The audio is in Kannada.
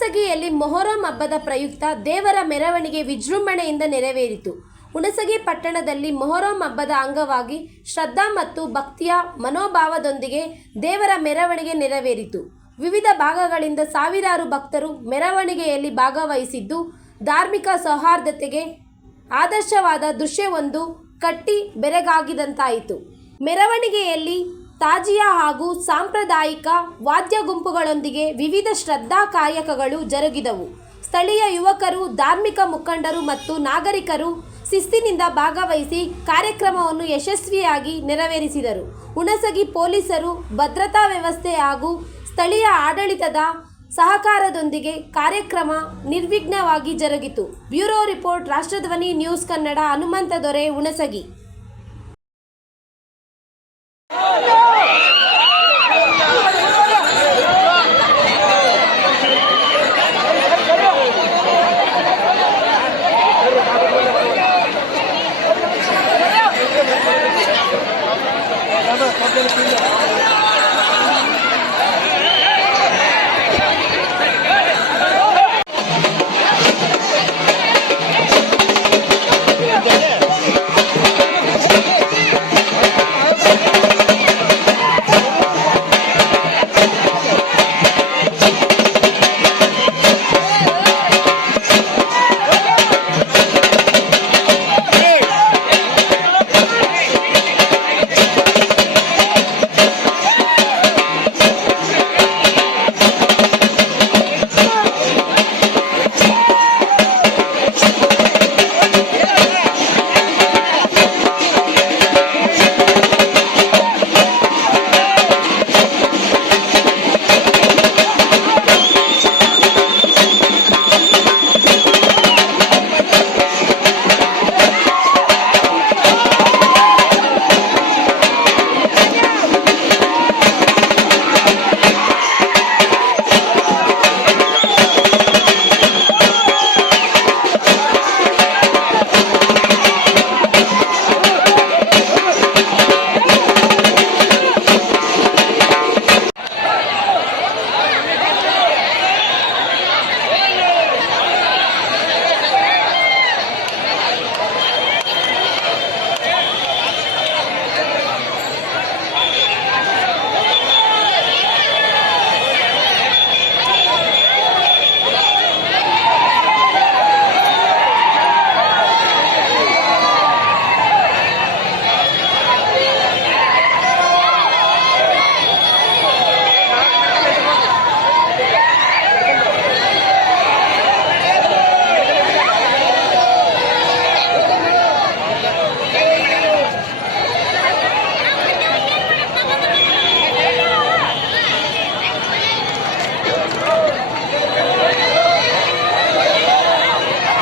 ಹುಣಸಗಿಯಲ್ಲಿ ಮೊಹರಂ ಹಬ್ಬದ ಪ್ರಯುಕ್ತ ದೇವರ ಮೆರವಣಿಗೆ ವಿಜೃಂಭಣೆಯಿಂದ ನೆರವೇರಿತು. ಹುಣಸಗಿ ಪಟ್ಟಣದಲ್ಲಿ ಮೊಹರಂ ಹಬ್ಬದ ಅಂಗವಾಗಿ ಶ್ರದ್ಧಾ ಮತ್ತು ಭಕ್ತಿಯ ಮನೋಭಾವದೊಂದಿಗೆ ದೇವರ ಮೆರವಣಿಗೆ ನೆರವೇರಿತು. ವಿವಿಧ ಭಾಗಗಳಿಂದ ಸಾವಿರಾರು ಭಕ್ತರು ಮೆರವಣಿಗೆಯಲ್ಲಿ ಭಾಗವಹಿಸಿದ್ದು, ಧಾರ್ಮಿಕ ಸೌಹಾರ್ದತೆಗೆ ಆದರ್ಶವಾದ ದೃಶ್ಯವೊಂದು ಕಟ್ಟಿ ಬೆರಗಾಗಿದಂತಾಯಿತು. ಮೆರವಣಿಗೆಯಲ್ಲಿ ತಾಜಿಯಾ ಹಾಗೂ ಸಾಂಪ್ರದಾಯಿಕ ವಾದ್ಯ ಗುಂಪುಗಳೊಂದಿಗೆ ವಿವಿಧ ಶ್ರದ್ಧಾ ಕಾಯಕಗಳು ಜರುಗಿದವು. ಸ್ಥಳೀಯ ಯುವಕರು, ಧಾರ್ಮಿಕ ಮುಖಂಡರು ಮತ್ತು ನಾಗರಿಕರು ಶಿಸ್ತಿನಿಂದ ಭಾಗವಹಿಸಿ ಕಾರ್ಯಕ್ರಮವನ್ನು ಯಶಸ್ವಿಯಾಗಿ ನೆರವೇರಿಸಿದರು. ಹುಣಸಗಿ ಪೊಲೀಸರು, ಭದ್ರತಾ ವ್ಯವಸ್ಥೆ ಹಾಗೂ ಸ್ಥಳೀಯ ಆಡಳಿತದ ಸಹಕಾರದೊಂದಿಗೆ ಕಾರ್ಯಕ್ರಮ ನಿರ್ವಿಘ್ನವಾಗಿ ಜರುಗಿತು. Bureau report, Rashtradhwani news Kannada, Hanumantha Dore, Hunasagi.